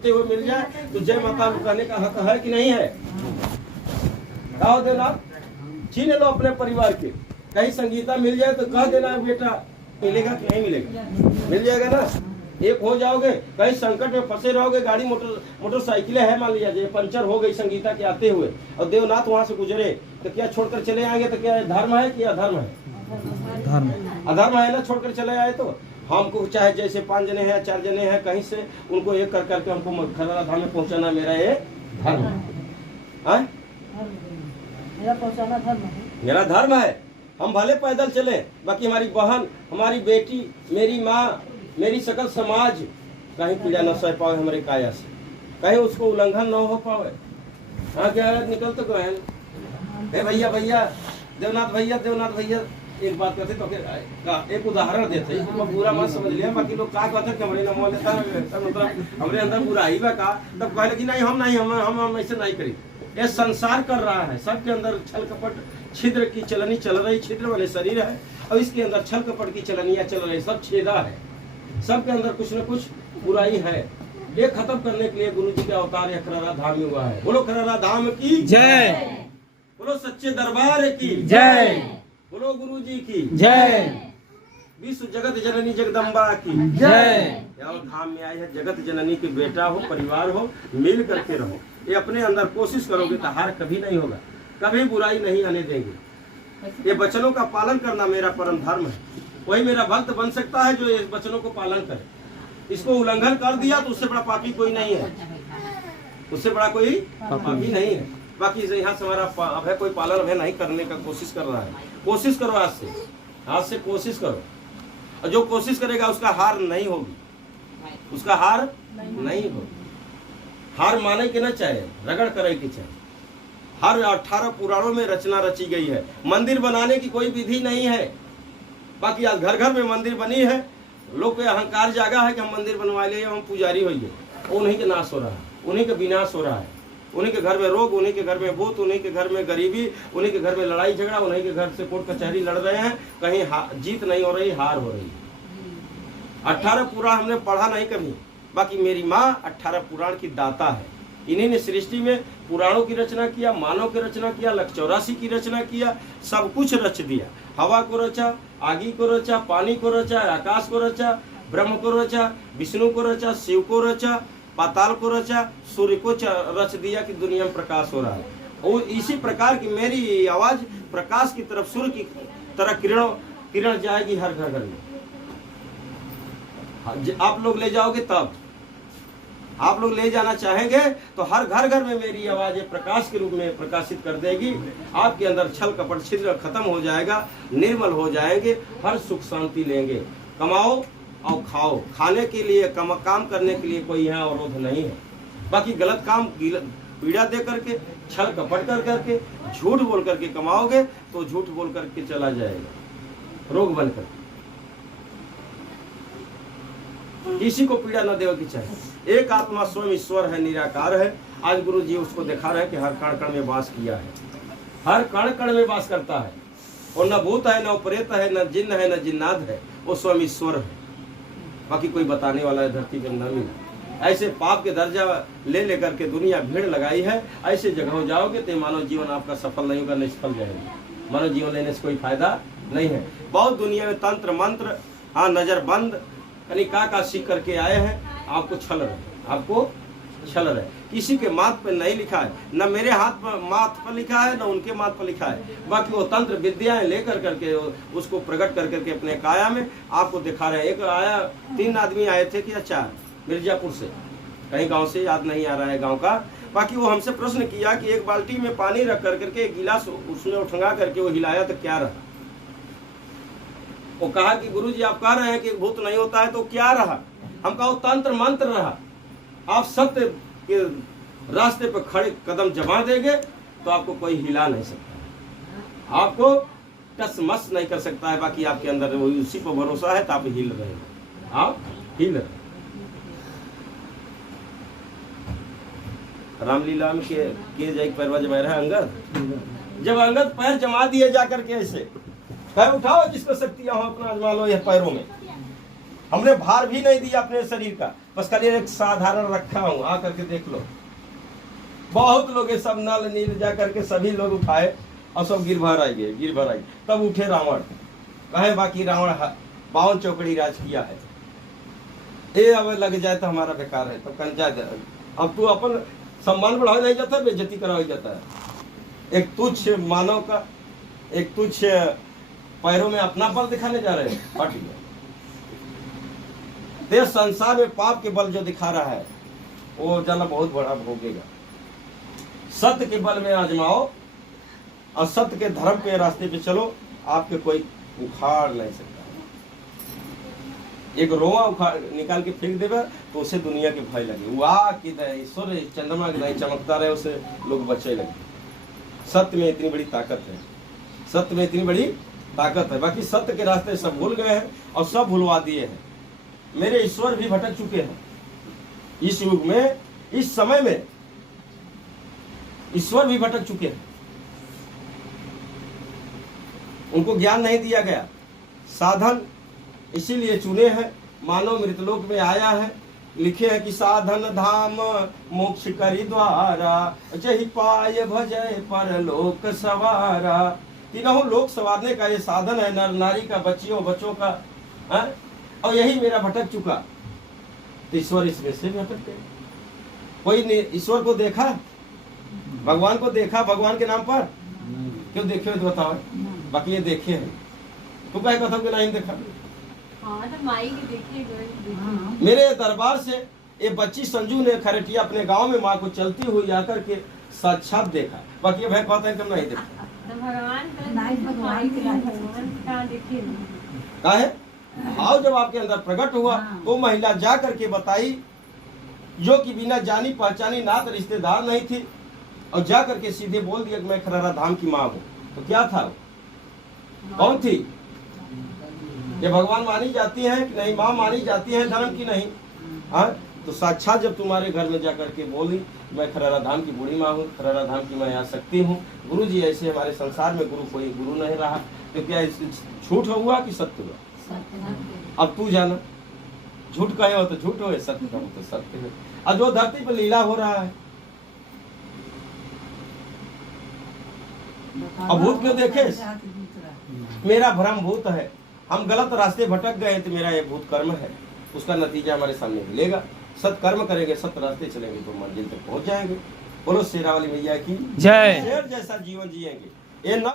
हुए मिल जाए तो जय माता कहने का हक है कि नहीं है? कहो देना, छीन लो अपने परिवार के। कहीं संगीता मिल जाए तो कह देना बेटा मिलेगा कि नहीं मिलेगा, मिल जाएगा ना। एक हो जाओगे, कहीं संकट में फंसे रहोगे, गाड़ी मोटरसाइकिलें है मान लीजिए पंचर हो गई संगीता के आते हुए और देवनाथ वहां से गुजरे तो क्या छोड़कर चले आएंगे? तो क्या धर्म है कि अधर्म है? अधर्म है ना, छोड़कर चले आए तो। हमको चाहे जैसे 5 जने हैं 4 जने हैं कहीं से उनको एक कर करके हमको खरना धाम में पहुंचाना मेरा ये धर्म है। मेरा पहुंचाना धर्म है, मेरा धर्म है। हम भले पैदल चले, बाकी हमारी बहन, हमारी बेटी, मेरी माँ, मेरी सकल समाज कहीं पीड़ा न सह पावे हमारे काया से, कहीं उसको उल्लंघन न हो पावे। हाँ क्या निकल तो गए भैया भैया देवनाथ भैया एक बात कहते तो एक उदाहरण देते, पूरा मत समझ लिया। बाकी लोग क्या कहते हैं हमारे नमो लेता मतलब हमरे अंदर बुराई बा का, तब कहे कि नहीं हम ऐसे नहीं करी। ये संसार कर रहा है, सबके अंदर छल कपट छिद्र की चलनी चल रही, छिद्र वाले शरीर है और इसके अंदर छल कपट की चलनियाँ चल रही, सब छेदा है, सबके अंदर कुछ न कुछ बुराई है। ये खत्म करने के लिए गुरु जी का अवतार खररा धाम में हुआ है। बोलो खररा धाम की जय, बोलो सच्चे दरबार की जय, बोलो गुरु जी की जय, विश्व जगत जननी जगदम्बा की जय। धाम में आए है जगत जननी के बेटा हो, परिवार हो, मिल करके रहो। ये अपने अंदर कोशिश करोगे तो हार कभी नहीं होगा, कभी बुराई नहीं आने देंगे। ये वचनों का पालन करना मेरा परम धर्म है। वही मेरा भक्त बन सकता है जो इस वचनों को पालन करे। इसको उल्लंघन कर दिया तो उससे बड़ा पापी कोई नहीं है, उससे बड़ा कोई पापी नहीं है। बाकी यहाँ से हमारा अभय कोई पालन अभय नहीं करने का कोशिश कर रहा है। कोशिश करो आज से कोशिश करो, और जो कोशिश करेगा उसका हार नहीं होगी, उसका हार नहीं होगी। हार माने के न चाहे, रगड़ करे के चाहे। हर 18 पुराणों में रचना रची गई है। मंदिर बनाने की कोई विधि नहीं है, बाकी आज घर घर में मंदिर बनी है। लोग को अहंकार जागा है कि हम मंदिर बनवा लिए, हम पुजारी होइए। उन्हीं के नाश हो रहा है, उन्हीं के विनाश हो रहा है। उन्हीं के घर में रोग, उन्हीं के घर में भूत, उन्हीं के घर में गरीबी, उन्हीं के घर में लड़ाई झगड़ा, उन्हीं के घर से कोर्ट कचहरी लड़ रहे हैं। कहीं जीत नहीं हो रही, हार हो रही है। 18 पुराण हमने पढ़ा नहीं कभी, बाकी मेरी माँ 18 पुराण की दाता है। इन्हीं ने सृष्टि में पुराणों की रचना किया, मानव की रचना किया, 184 की रचना किया, सब कुछ रच दिया। हवा को रचा, आगी को रचा, पानी को रचा, आकाश को रचा, ब्रह्म को रचा, विष्णु को रचा, शिव को रचा, पाताल को रचा, सूर्य को रच दिया कि दुनिया में प्रकाश हो रहा है। और इसी प्रकार की मेरी आवाज प्रकाश की तरफ, सूर्य की तरह किरण जाएगी हर घर घर में। आप लोग ले जाओगे तब, आप लोग ले जाना चाहेंगे तो हर घर घर में मेरी आवाज प्रकाश के रूप में प्रकाशित कर देगी। आपके अंदर छल कपट छिद्र खत्म हो जाएगा, निर्मल हो जाएंगे, हर सुख शांति लेंगे। कमाओ और खाओ, खाने के लिए काम करने के लिए कोई यहाँ अवरोध नहीं है। बाकी गलत काम पीड़ा दे करके, छल कपट कर करके, झूठ बोल करके कमाओगे तो झूठ बोल करके चला जाएगा रोग बनकर। किसी को पीड़ा न देने की चाहिए। एक आत्मा स्वयं ईश्वर है, निराकार है। आज गुरु जी उसको दिखा रहे हैं कि हर कण कण में वास किया है, हर कण कण में वास करता है। और न भूत है, न प्रेत है, न जिन्न है, न जिन्नात है, वो स्वयं ईश्वर है। बाकी कोई बताने वाला है धरती पर न मिला। ऐसे पाप के दर्जा ले लेकर के दुनिया भीड़ लगाई है। ऐसे जगह हो जाओगे तो मानव जीवन आपका सफल नहीं होगा, निष्फल जाएगा। मानव जीवन लेने से कोई फायदा नहीं है। बहुत दुनिया में तंत्र मंत्र, हाँ नजर बंद यानी का सीख करके आए हैं। आपको छल रहे, आपको छल रहे। किसी के माथ पर नहीं लिखा है, न मेरे माथ पर लिखा है, न उनके माथ पर लिखा है। बाकी वो तंत्र विद्याएं लेकर करके उसको प्रकट कर करके अपने काया में आपको दिखा रहे हैं। एक आया, 3 आदमी आए थे कि 4 मिर्जापुर से, कहीं गांव से, याद नहीं आ रहा है गांव का। बाकी वो हमसे प्रश्न किया कि एक बाल्टी में पानी रख कर करके एक गिलास उसमें उठंगा करके वो हिलाया तो क्या रहा। वो कहा कि गुरुजी आप कह रहे हैं कि भूत नहीं होता है तो क्या रहा। हम कहा तंत्र मंत्र रहा। आप सत्य के रास्ते पर खड़े कदम जमा देंगे तो आपको कोई हिला नहीं सकता, आपको टस मस नहीं कर सकता है। बाकी आपके अंदर वो उसी पर भरोसा है तो आप हिल रहे हैं, आप हिल रहे। रामलीला में के जाए पैरवा जमा रहा अंगद, जब अंगद पैर जमा दिए जाकर के ऐसे पैर उठाओ, जिसको शक्तियां हो अपना आजमा लो। यह पैरों में हमने भार भी नहीं दिया अपने शरीर का, बस खाली एक साधारण रखा हूं, आ करके देख लो। बहुत लोग ये सब नल नील जा करके सभी लोग उठाए और सब गिर भर आई गए, गिर भर आई। तब उठे रावण, कहे बाकी रावण 52 चौकड़ी राज किया है, ये अब लग जाए तो हमारा बेकार है। तो कन जाए अब तू अपन सम्मान बढ़ाया नहीं जाता, बेइज्जती कराया जाता है। एक तुच्छ मानव का, एक तुच्छ पैरों में अपना बल दिखाने जा रहे हैं। हट गया। देश संसार में पाप के बल जो दिखा रहा है वो जाना बहुत बड़ा भोगेगा। सत्य के बल में आजमाओ और सत्य के धर्म के रास्ते पे चलो, आपके कोई उखाड़ नहीं सकता। एक रोआ उखाड़ निकाल के फेंक देगा तो उसे दुनिया के भय लगे, वाह कि ईश्वर चंद्रमा के चमकता रहे, उसे लोग बचे लगे। सत्य में इतनी बड़ी ताकत है, सत्य में इतनी बड़ी ताकत है। बाकी सत्य के रास्ते सब भूल गए हैं और सब भुलवा दिए हैं। मेरे ईश्वर भी भटक चुके हैं इस युग में, इस समय में ईश्वर भी भटक चुके हैं। उनको ज्ञान नहीं दिया गया, साधन इसीलिए चुने हैं। मानव मृतलोक में आया है, लिखे हैं कि साधन धाम मोक्ष करी द्वारा, जहि पाय भजय परलोक सवारा। तीनों लोक सवारने का ये साधन है, नर नारी का, बच्चियों बच्चों का है? और यही मेरा भटक चुका तो ईश्वर इसमें से भटक गए। कोई ने ईश्वर को देखा, भगवान को देखा भगवान के नाम पर? क्यों देखे हो तो बताओ। बाकी ये देखे हैं, तो कहे कथा के नहीं देखा। मेरे दरबार से ये बच्ची संजू ने खरेटिया अपने गांव में माँ को चलती हुई आकर के साक्षात देखा। बाकी ये भाई कहते हैं कि नहीं देखा। काहे? भाव जब आपके अंदर प्रकट हुआ तो महिला जा करके बताई, जो कि बिना जानी पहचानी नात रिश्तेदार नहीं थी, और जा करके सीधे बोल दिया कि मैं खरारा धाम की माँ हूँ। तो क्या था वो? कौन थी? ये भगवान मानी जाती है कि नहीं? माँ मानी जाती है धर्म की नहीं? हाँ, तो साक्षात जब तुम्हारे घर में जाकर के बोली मैं खरारा धाम की बूढ़ी माँ हूँ, खरारा धाम की मैं आ सकती हूँ। गुरु जी ऐसे हमारे संसार में गुरु कोई गुरु नहीं रहा, तो क्या झूठ हुआ कि सत्य हुआ? अब तू जाना, झूठ कहे हो तो झूठ हो, सत्य कहो तो सत्य है। और जो धरती पर लीला हो रहा है, अब भूत क्यों देखे? मेरा भ्रम भूत है, हम गलत रास्ते भटक गए तो मेरा ये भूत कर्म है, उसका नतीजा हमारे सामने मिलेगा। सत कर्म करेंगे, सत रास्ते चलेंगे तो मंजिल तक पहुंच जाएंगे। बोलो शेरा वाली मैया की जय। शेर जैसा जीवन जिएंगे, ये न